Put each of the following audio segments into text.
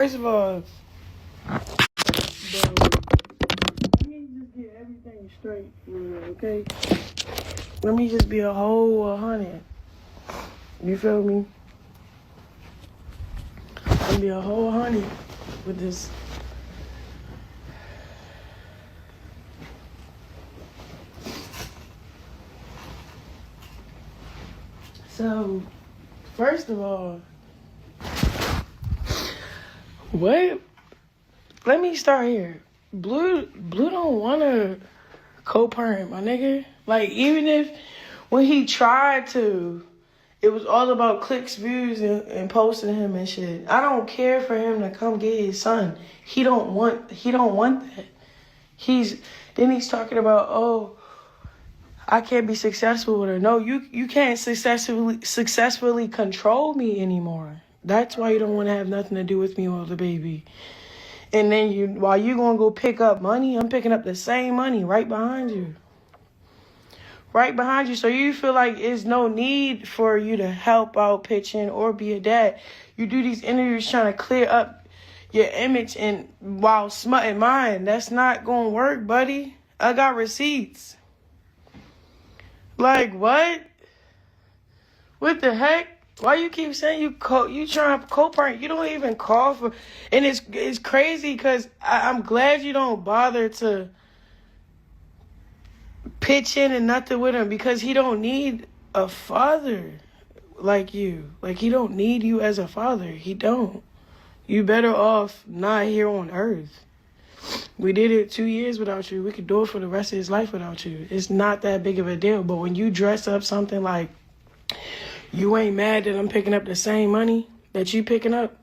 First of all, bro, let me just get everything straight, okay? Let me just be a whole 100. You feel me? Let me be a whole 100 with this. So, first of all, what? Let me start here. Blue don't want to co-parent, my nigga. Like, even if when he tried to, it was all about clicks, views, and posting him and shit. I don't care for him to come get his son. He don't want that. He's talking about, oh, I can't be successful with her. No, you can't successfully control me anymore. That's why you don't want to have nothing to do with me or the baby. And then while you gonna go pick up money, I'm picking up the same money right behind you. Right behind you. So you feel like there's no need for you to help out, pitch in, or be a dad. You do these interviews trying to clear up your image and while smutting mine. That's not gonna work, buddy. I got receipts. Like, what? What the heck? Why you keep saying you trying to co-parent? You don't even call for... And it's crazy because I'm glad you don't bother to pitch in and nothing with him because he don't need a father like you. Like, he don't need you as a father. He don't. You better off not here on earth. We did it 2 years without you. We could do it for the rest of his life without you. It's not that big of a deal. But when you dress up something like, you ain't mad that I'm picking up the same money that you picking up?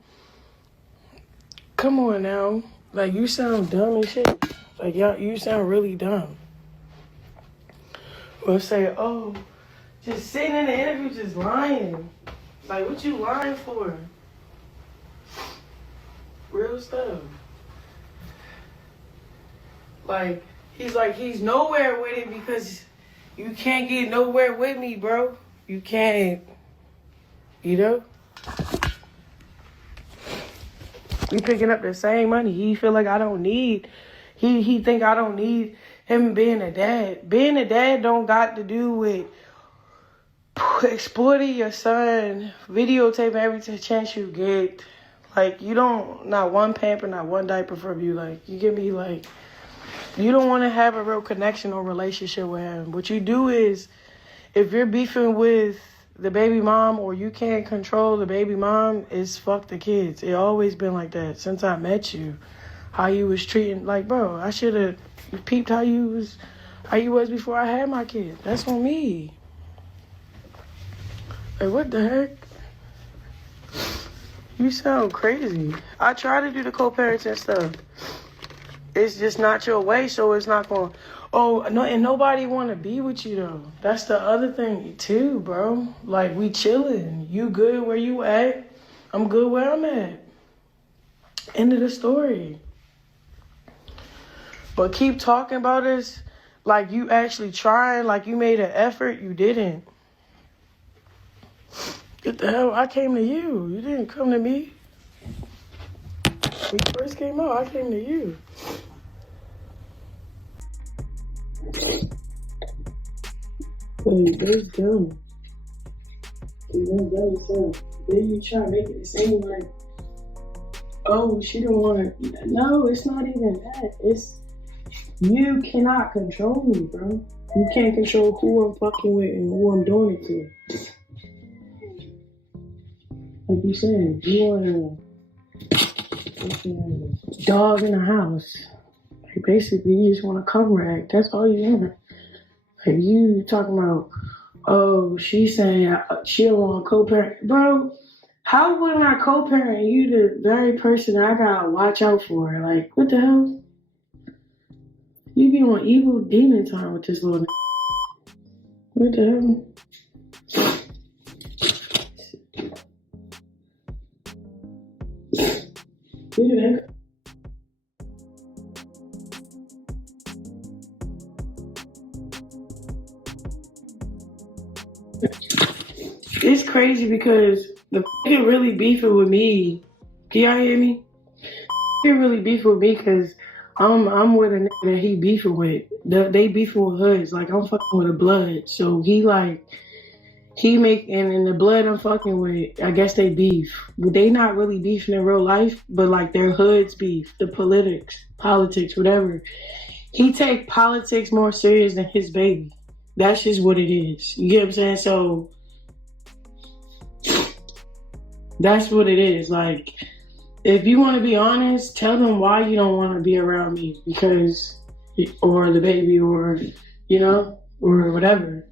Come on now. Like, you sound dumb as shit. Like, you sound really dumb. Or say, oh, just sitting in the interview just lying. Like, what you lying for? Real stuff. Like, he's nowhere with it because you can't get nowhere with me, bro. You can't. You know? We picking up the same money. He feel like I don't need... He think I don't need him being a dad. Being a dad don't got to do with exploiting your son, videotaping every chance you get. Like, you don't... Not one pamper, not one diaper from you. Like, you get me? Like, you don't want to have a real connection or relationship with him. What you do is, if you're beefing with the baby mom or you can't control the baby mom, is fuck the kids. It always been like that since I met you. How you was treating, like, bro, I should have peeped how you was before I had my kid. That's on me. Like, what the heck? You sound crazy. I try to do the co-parenting stuff. It's just not your way, so it's not going... Oh, no, and nobody want to be with you, though. That's the other thing, too, bro. Like, we chilling. You good where you at. I'm good where I'm at. End of the story. But keep talking about us like you actually trying, like you made an effort. You didn't. What the hell? I came to you. You didn't come to me. When you first came out, I came to you. That's dumb. That's dumb as hell. Then you try to make it seem like, oh, she don't want to. No, it's not even that. It's, you cannot control me, bro. You can't control who I'm fucking with and who I'm doing it to. Like you said, you want a dog in the house. Like, basically, you just want to come rag. That's all you want. Like, you talking about, oh, she's saying she don't want to co-parent. Bro, how would I co-parent you, the very person I gotta watch out for? Like, what the hell? You be on evil demon time with this little... What the hell? Look at that. It's crazy because the f***ing really beefing with me. Can y'all hear me? he really beef with me because I'm with a nigga that he beefing with. They beefing with hoods. Like, I'm fucking with a blood. So he like, and in the blood I'm fucking with, I guess they beef. But they not really beefing in real life, but like their hoods beef, the politics, whatever. He take politics more serious than his baby. That's just what it is. You get what I'm saying? So that's what it is. Like, if you want to be honest, tell them why you don't want to be around me, because, or the baby, or, you know, or whatever.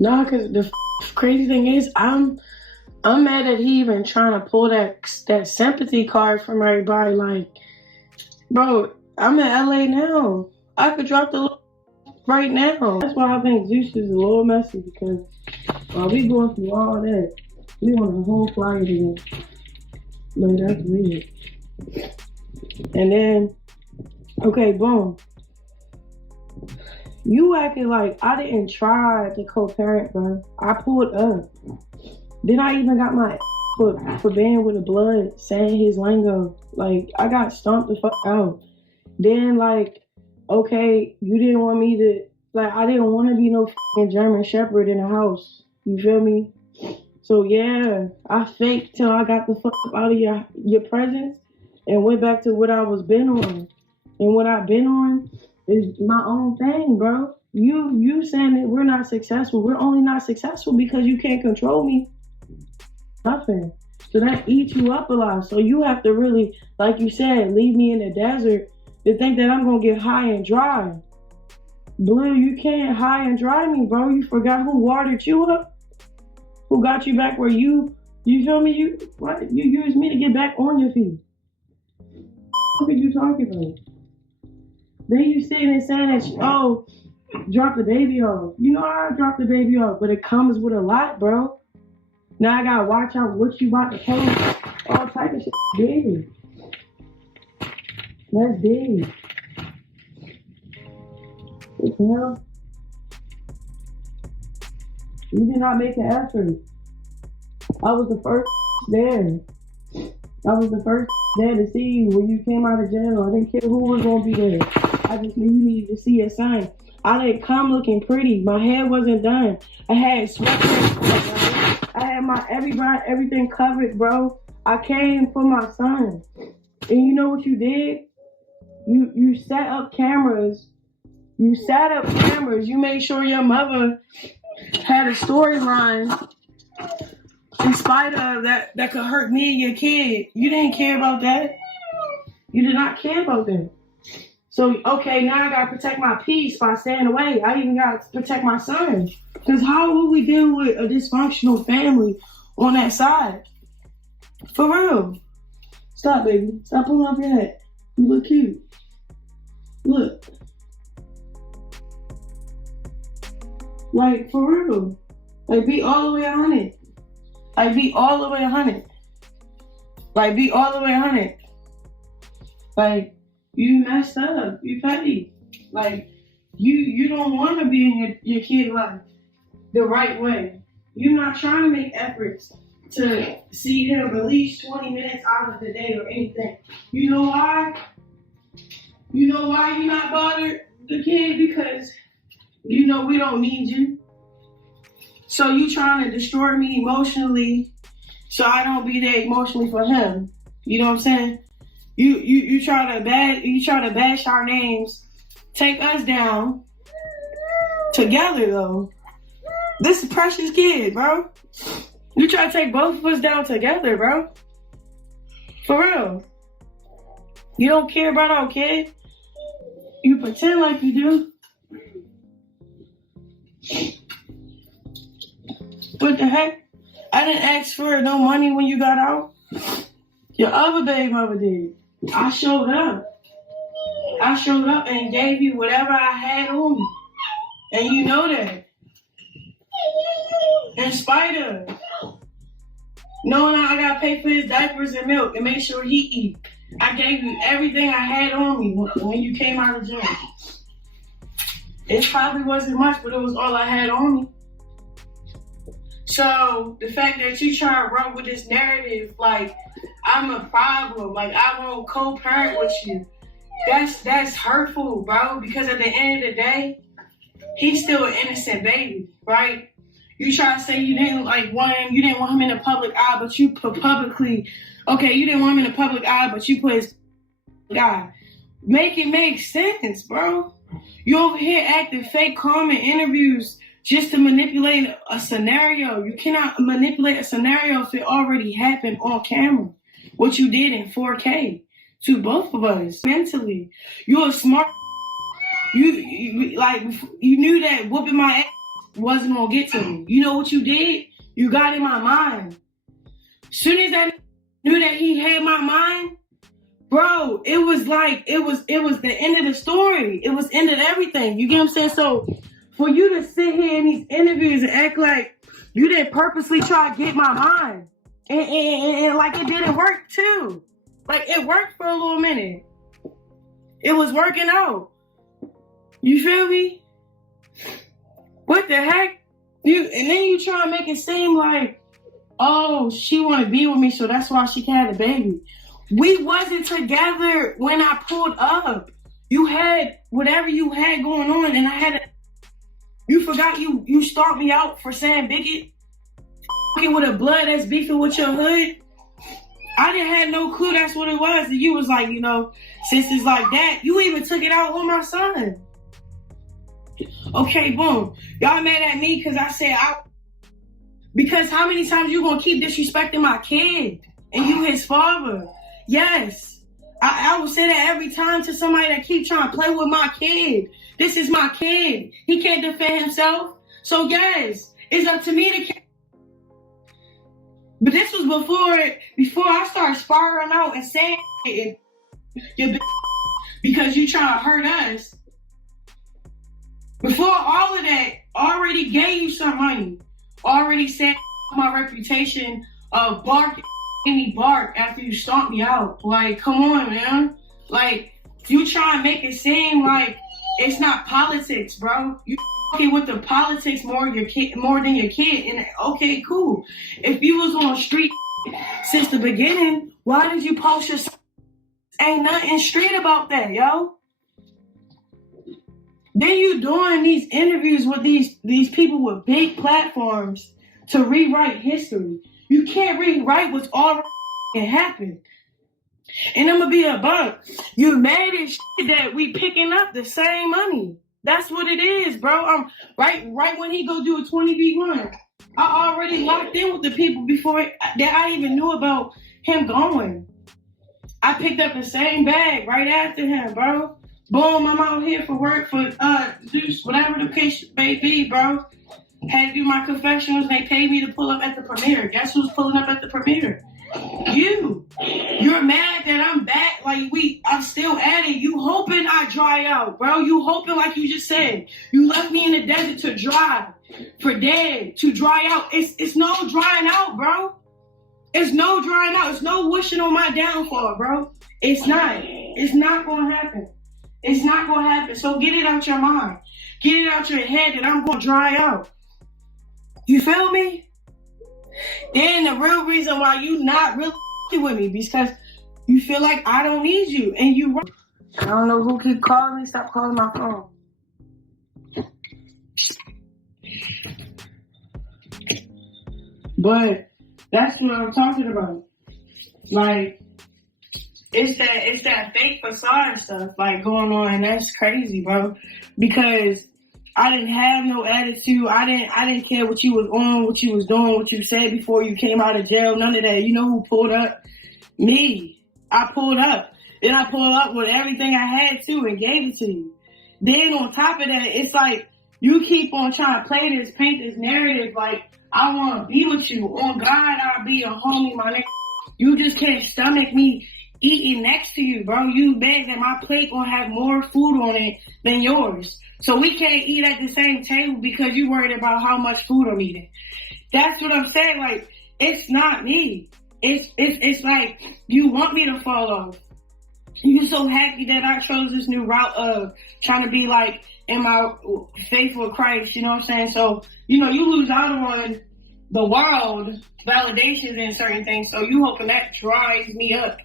No, because the crazy thing is, I'm mad that he even trying to pull that sympathy card from everybody. Like, bro, I'm in LA now. I could drop the right now. That's why I think Zeus is a little messy, because while we going through all that, we on a whole flyer together. Like, that's weird. And then, okay, boom. You acting like I didn't try to co-parent, bro. I pulled up. Then I even got my for being with the blood, saying his lingo. Like, I got stomped the fuck out. Then, like, okay, you didn't want me to, like, I didn't want to be no fucking German Shepherd in the house. You feel me? So, yeah, I faked till I got the fuck up out of your presence and went back to what I was been on. And what I've been on is my own thing, bro. You saying that we're not successful. We're only not successful because you can't control me. Nothing. So that eats you up a lot. So you have to really, like you said, leave me in the desert to think that I'm gonna get high and dry. Blue, you can't high and dry me, bro. You forgot who watered you up? Who got you back where you feel me? You used me to get back on your feet. What are you talking about? Then you sitting and saying that, drop the baby off. You know I drop the baby off, but it comes with a lot, bro. Now I gotta watch out what you about to post. All type of shit. Big. That's big. What the hell? You did not make an effort. I was the first there. I was the first there to see you when you came out of jail. I didn't care who was gonna be there. I just knew you needed to see your son. I didn't come looking pretty. My hair wasn't done. I had sweatpants. I had everything covered, bro. I came for my son. And you know what you did? You set up cameras. You made sure your mother had a storyline in spite of that could hurt me and your kid. You didn't care about that. You did not care about that. So, okay, now I gotta protect my peace by staying away. I even gotta protect my son. Because how would we deal with a dysfunctional family on that side? For real. Stop, baby. Stop pulling off your hat. You look cute. Look. Like, for real. Like, be all the way 100. Like, be all the way 100. Like, be all the way 100. Like, you messed up. You petty. Like, you don't want to be in your kid's life the right way. You're not trying to make efforts to see him at least 20 minutes out of the day or anything. You know why? You know why you're not bothered, the kid? Because you know we don't need you. So you trying to destroy me emotionally so I don't be there emotionally for him. You know what I'm saying? You try to bash our names, take us down together though. This is precious kid, bro. You try to take both of us down together, bro. For real. You don't care about our kid. You pretend like you do. What the heck? I didn't ask for no money when you got out. Your other baby mother did. I showed up. I showed up and gave you whatever I had on me. And you know that. In spite of knowing I gotta pay for his diapers and milk and make sure he eat, I gave you everything I had on me when you came out of jail. It probably wasn't much, but it was all I had on me. So the fact that you try to run with this narrative, like I'm a problem, like I won't co-parent with you, that's hurtful, bro. Because at the end of the day, he's still an innocent baby, right? You try to say you didn't want him in the public eye, but you put publicly, okay, you didn't want him in the public eye, but you put his eye. Make it make sense, bro. You over here acting fake calm in interviews just to manipulate a scenario. You cannot manipulate a scenario if it already happened on camera. What you did in 4K to both of us mentally. You're smart. You knew that whooping my ass wasn't gonna get to me. You know what you did? You got in my mind. Soon as I knew that he had my mind, bro, it was the end of the story. It was end of everything. You get what I'm saying? So for you to sit here in these interviews and act like you didn't purposely try to get my mind. And like it didn't work too. Like it worked for a little minute. It was working out. You feel me? What the heck? And then you try to make it seem like, oh, she want to be with me, so that's why she had a baby. We wasn't together when I pulled up. You had whatever you had going on, and I had you forgot you stalked me out for saying bigot? With a blood that's beefing with your hood? I didn't have no clue that's what it was. And you was like, since it's like that, you even took it out on my son. Okay, boom. Y'all mad at me because I said because how many times you gonna keep disrespecting my kid and you his father? Yes. I will say that every time to somebody that keep trying to play with my kid. This is my kid. He can't defend himself. So yes, it's up to me to. But this was before I started spiraling out and saying because you trying to hurt us. Before all of that, already gave you some money. Already said my reputation of barking any bark after you stomped me out. Like, come on, man. Like, you try and make it seem like it's not politics, bro. You fucking with the politics more than your kid. And okay, cool. If you was on street since the beginning, why did you post your? Ain't nothing street about that, yo. Then you doing these interviews with these people with big platforms to rewrite history. You can't rewrite what's already happened. And I'm gonna be a buck. You mad as shit that we picking up the same money. That's what it is, bro. Right when he go do a 20v1, I already locked in with the people before that I even knew about him going. I picked up the same bag right after him, bro. Boom, I'm out here for work for Zeus, whatever the case may be, bro. Had to do my confessionals, they paid me to pull up at the premiere. Guess who's pulling up at the premiere? You. You're mad that I'm back, I'm still at it. You hoping I dry out, bro. You hoping, like you just said. You left me in the desert to dry, for dead, to dry out. It's no drying out, bro. It's no drying out. It's no wishing on my downfall, bro. It's not. It's not gonna happen. It's not going to happen. So get it out your mind. Get it out your head that I'm going to dry out. You feel me? Then the real reason why you not really with me because you feel like I don't need you. And you right. I don't know who keep calling me. Stop calling my phone. But that's what I'm talking about. Like, it's that fake facade stuff going on, and that's crazy, bro. Because I didn't have no attitude. I didn't care what you was on, what you was doing, what you said before you came out of jail. None of that. You know who pulled up? Me. I pulled up. Then I pulled up with everything I had to and gave it to you. Then on top of that, it's like you keep on trying to paint this narrative like I want to be with you. On God, I'll be a homie, my nigga. You just can't stomach me eating next to you, bro. You bet that my plate gonna have more food on it than yours. So we can't eat at the same table because you worried about how much food I'm eating. That's what I'm saying. Like, it's not me. It's like you want me to fall off. You so happy that I chose this new route of trying to be like in my faith with Christ, you know what I'm saying? So, you lose out on the world validations in certain things, so you hoping that drives me up.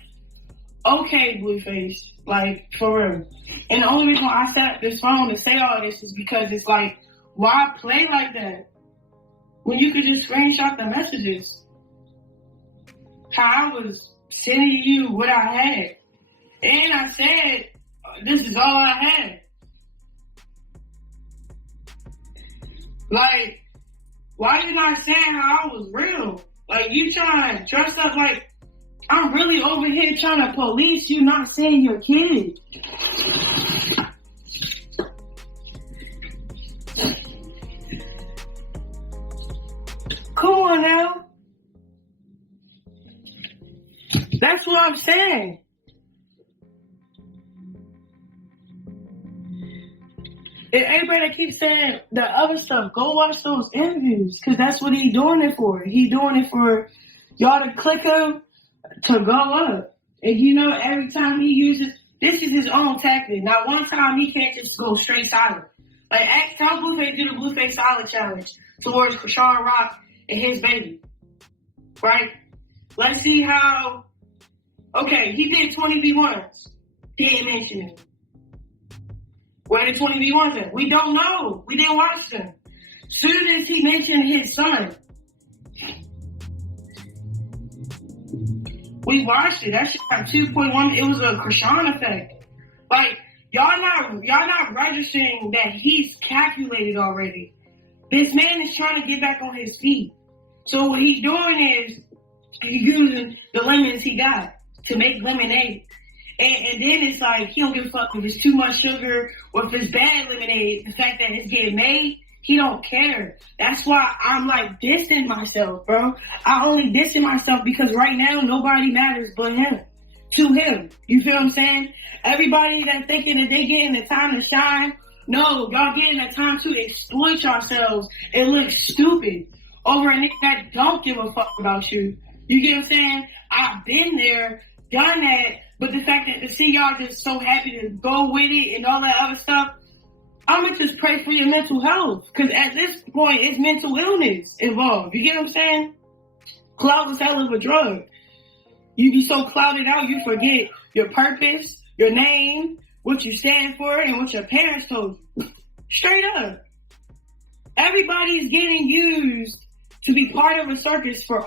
Okay, Blueface, like, for real. And the only reason why I set up this phone to say all this is because it's like, why play like that when you could just screenshot the messages? How I was sending you what I had. And I said, this is all I had. Like, why you not saying how I was real? Like, you trying to dress up like I'm really over here trying to police you not saying your kid. Come on now. That's what I'm saying. And everybody that keeps saying the other stuff, go watch those interviews, because that's what he's doing it for. He's doing it for y'all to click him to go up. And you know, every time he uses, this is his own tactic. Now, one time he can't just go straight silent. Like, tell Blueface do the Blueface silent challenge towards CHRISEAN Rock and his baby. Right? Let's see how. Okay, he did 20v1s. He didn't mention it. Where the 20v1s at? We don't know. We didn't watch them. Soon as he mentioned his son, we watched it. That shit got 2.1. It was a CHRISEAN effect. Like, y'all not registering that he's calculated already. This man is trying to get back on his feet. So what he's doing is he's using the lemons he got to make lemonade. And then it's like, he don't give a fuck if it's too much sugar or if it's bad lemonade. The fact that it's getting made, he don't care. That's why I'm like dissing myself, bro. I only dissing myself because right now nobody matters but him. To him. You feel what I'm saying? Everybody that's thinking that they getting the time to shine, no, y'all getting the time to exploit yourselves and look stupid over a nigga that don't give a fuck about you. You get what I'm saying? I've been there, done that, but the fact that to see y'all just so happy to go with it and all that other stuff, I'm gonna just pray for your mental health. Because at this point, it's mental illness involved. You get what I'm saying? Cloud is hell of a drug. You be so clouded out, you forget your purpose, your name, what you stand for, and what your parents told you. Straight up. Everybody's getting used to be part of a circus for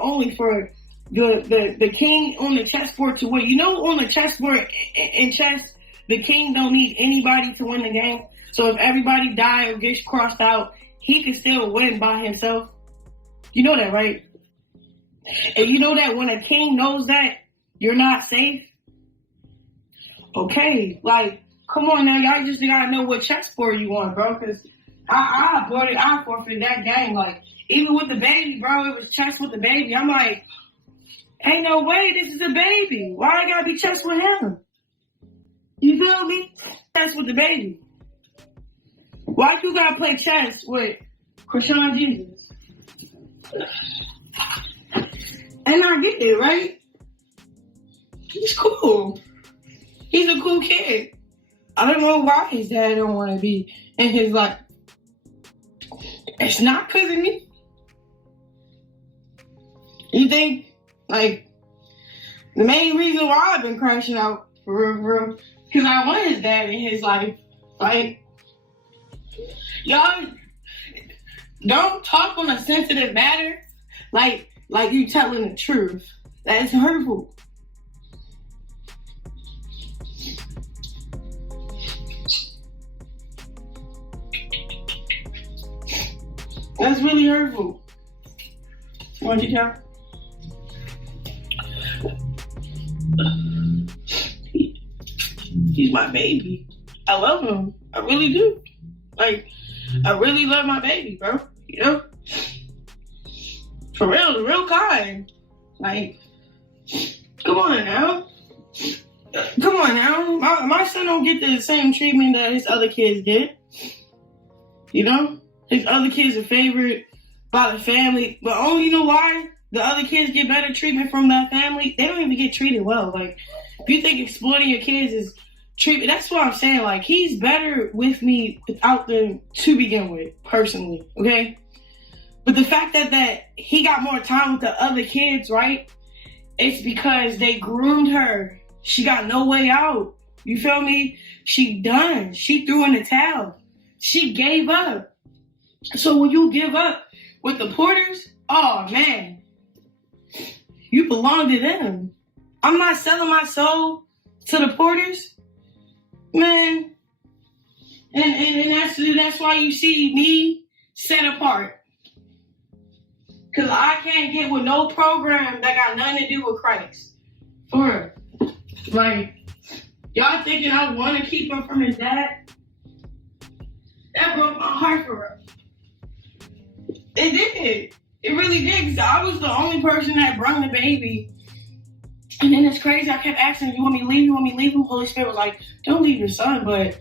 the king on the chessboard to win. You know, on the chessboard in chess, the king don't need anybody to win the game. So if everybody die or gets crossed out, he can still win by himself. You know that, right? And you know that when a king knows that you're not safe. Okay, like, come on now, y'all just gotta know what chessboard you want, bro. Cause I forfeited that game. Like, even with the baby, bro, it was chess with the baby. I'm like, ain't no way, this is a baby. Why I gotta be chess with him? You feel me? Chess with the baby. Why you gotta play chess with CHRISEAN Jesus? And I get it, right? He's cool. He's a cool kid. I don't know why his dad don't want to be in his life. It's not because of me. You think, like, the main reason why I've been crashing out for real, because I want his dad in his life. Like, y'all don't talk on a sensitive matter like you telling the truth. That's hurtful. That's really hurtful. You want to tell? He's my baby. I love him. I really do. Like, I really love my baby, bro. You know? For real, the real kind. Like, come on now. Come on now. My son don't get the same treatment that his other kids get. You know? His other kids are favored by the family. But you know why the other kids get better treatment from that family? They don't even get treated well. Like, if you think exploiting your kids is treatment, that's what I'm saying. Like, he's better with me without them to begin with, personally. Okay? But the fact that he got more time with the other kids, right? It's because they groomed her. She got no way out. You feel me? She done. She threw in the towel. She gave up. So when you give up with the Porters, oh man, you belong to them. I'm not selling my soul to the Porters, man. And that's why you see me set apart. Cause I can't get with no program that got nothing to do with Christ. For real. Like, y'all thinking I want to keep him from his dad? That broke my heart for real. It did. It really did. Cause I was the only person that brought the baby. And then it's crazy. I kept asking, you want me to leave? You want me to leave him? Holy Spirit was like, don't leave your son, but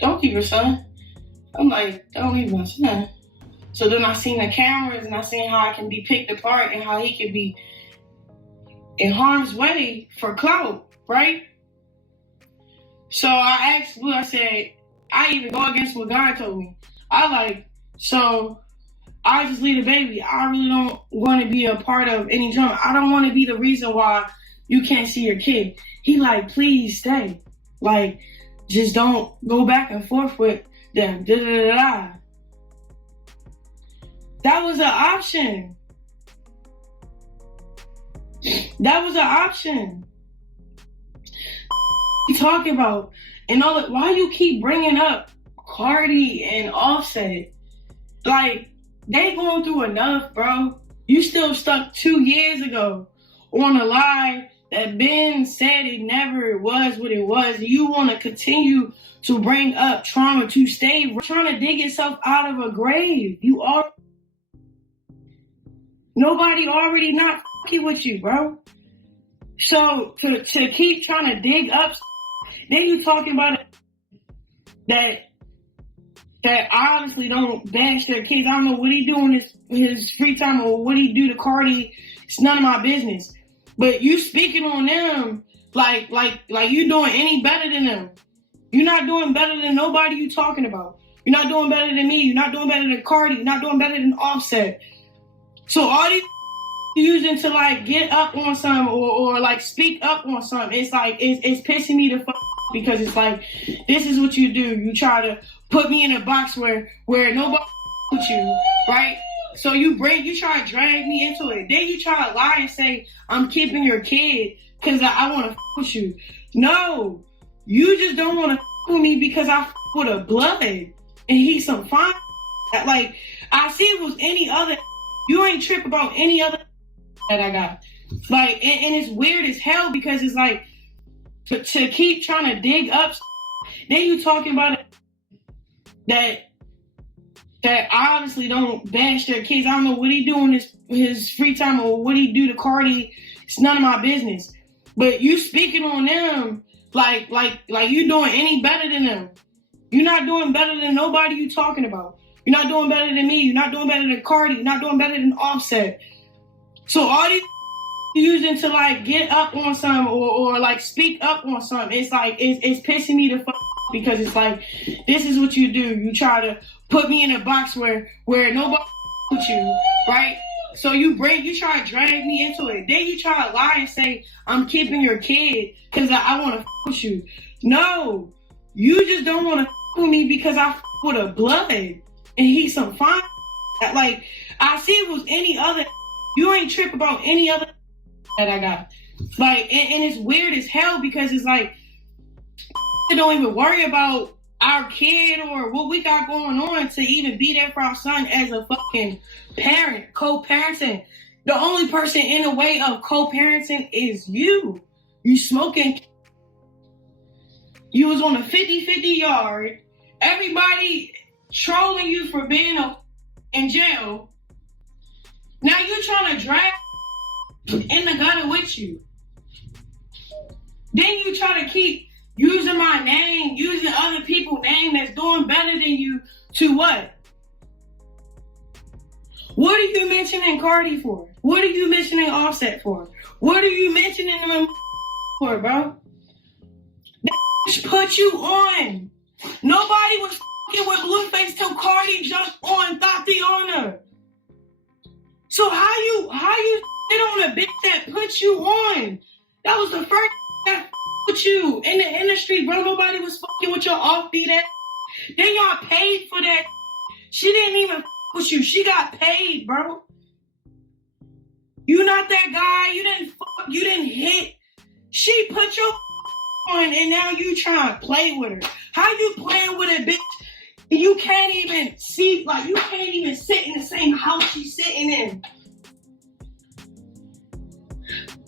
don't keep your son. I'm like, don't leave my son. So then I seen the cameras and I seen how I can be picked apart and how he can be in harm's way for clout, right? So I asked Blue, I said, I even go against what God told me. So I just leave the baby. I really don't want to be a part of any drama. I don't want to be the reason why you can't see your kid. He like, please stay. Like, just don't go back and forth with them. Da, da, da, da. That was an option. That was an option. You talking about? And all that, why you keep bringing up Cardi and Offset? Like, they going through enough, bro. You still stuck 2 years ago on a lie that Ben said it never was what it was. You want to continue to bring up trauma to stay trying to dig yourself out of a grave. You are. Nobody already not fucking with you, bro. So to keep trying to dig up, then you talking about that obviously don't bash their kids. I don't know what he do in his free time or what he do to Cardi. It's none of my business. But you speaking on them like you doing any better than them. You're not doing better than nobody you talking about. You're not doing better than me. You're not doing better than Cardi. You're not doing better than Offset. So all these using to like get up on some or like speak up on something, it's like it's pissing me the fuck because it's like this is what you do. You try to put me in a box where nobody with you, right? So you try to drag me into it. Then you try to lie and say I'm keeping your kid because I want to with you. No, you just don't want to with me because I with a blood and he's some fine. Like I see it was any other. You ain't trip about any other that I got. Like, and it's weird as hell because it's like, to keep trying to dig up, then you talking about it, that obviously don't bash their kids. I don't know what he do in his free time or what he do to Cardi. It's none of my business. But you speaking on them like you doing any better than them. You're not doing better than nobody you talking about. You're not doing better than me. You're not doing better than Cardi. You're not doing better than Offset. So all these using to like get up on some or like speak up on something, it's like it's pissing me the fuck because it's like this is what you do. You try to put me in a box where nobody with you, right? So you try to drag me into it. Then you try to lie and say I'm keeping your kid because I want to with you. No, you just don't want to with me because I with a blood. And he's some fine. Like, I see it was any other. You ain't trip about any other that I got. Like, and it's weird as hell because it's like, you don't even worry about our kid or what we got going on to even be there for our son as a fucking parent, co-parenting. The only person in the way of co-parenting is you. You smoking. You was on a 50-50 yard. Everybody trolling you for being in jail. Now you trying to drag in the gutter with you. Then you try to keep using my name, using other people's name that's doing better than you to what? What are you mentioning Cardi for? What are you mentioning Offset for? What are you mentioning them for, bro? That put you on. Nobody was with BLUEFACE till Cardi jumped on Tatiana. So how you sit on a bitch that put you on? That was the first that with you in the industry, bro. Nobody was fucking with your offbeat ass. Then y'all paid for that. She didn't even with you. She got paid, bro. You not that guy. You didn't fuck. You didn't hit. She put your on, and now you trying to play with her. How you playing with a bitch? You can't even see, like, you can't even sit in the same house she's sitting in.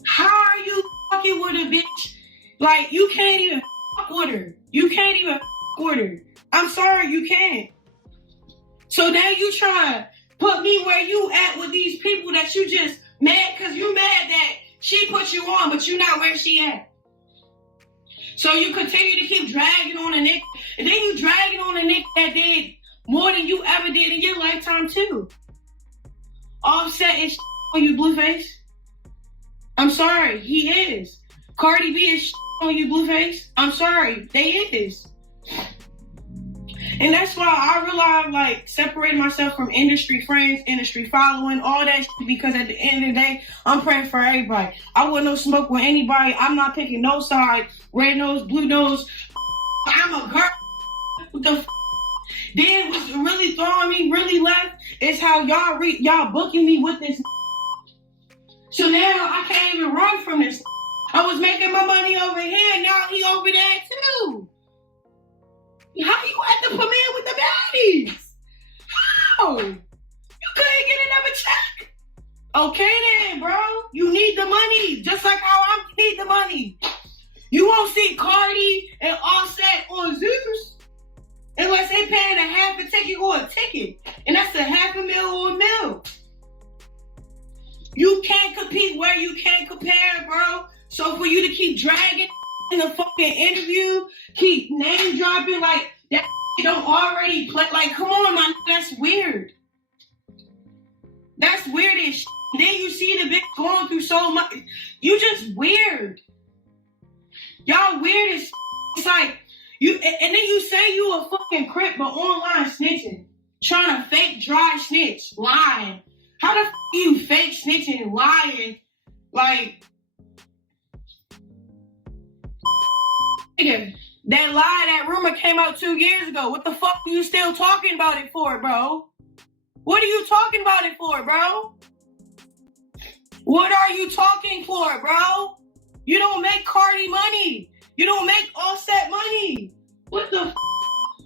How are you fucking with a bitch? Like, you can't even fuck with her. You can't even fuck with her. I'm sorry, you can't. So now you trying to put me where you at with these people that you just mad because you mad that she put you on, but you not where she at. So you continue to keep dragging on a nigga, and then you dragging on a nigga that did more than you ever did in your lifetime too. Offset is on you, Blueface. I'm sorry, he is. Cardi B is on you, Blueface. I'm sorry, they is. And that's why I realized, like, separating myself from industry friends, industry following, all that shit, because at the end of the day, I'm praying for everybody. I want no smoke with anybody. I'm not picking no side, red nose, blue nose. I'm a girl. What the f? Then what's really throwing me really left is how y'all booking me with this. So now I can't even run from this. I was making my money over here, now he over there too. How you at the premiere with the baddies? How? You couldn't get another check? Okay then, bro. You need the money, just like how I need the money. You won't see Cardi and Offset on Zeus unless they paying a half a ticket or a ticket. And that's a $500,000 or $1 million. You can't compete where you can't compare, bro. So for you to keep dragging in the fucking interview, keep name dropping like that don't already play. Like, come on, man, that's weird. That's weird as shit. Then you see the bitch going through so much. You just weird. Y'all weird as shit. It's like you, and then you say you a fucking crip, but online snitching, trying to fake dry snitch, lying. How the f you fake snitching and lying? Like. Nigga, that lie, that rumor came out 2 years ago. What the fuck are you still talking about it for, bro? What are you talking about it for, bro? What are you talking for, bro? You don't make Cardi money. You don't make Offset money. What the f?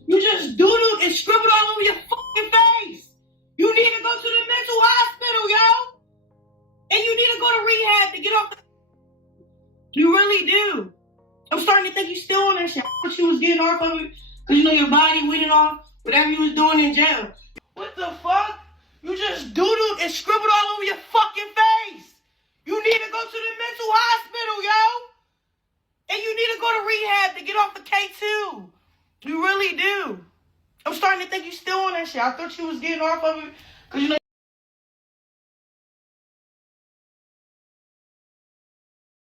You just doodled and scribbled all over your fucking face. You need to go to the mental hospital, yo. And you need to go to rehab to get off the... You really do. I'm starting to think you still on that shit. I thought you was getting off of it because you know your body went off whatever you was doing in jail. What the fuck? You just doodled and scribbled all over your fucking face. You need to go to the mental hospital, yo. And you need to go to rehab to get off the K2. You really do. I'm starting to think you still on that shit. I thought you was getting off of it because you know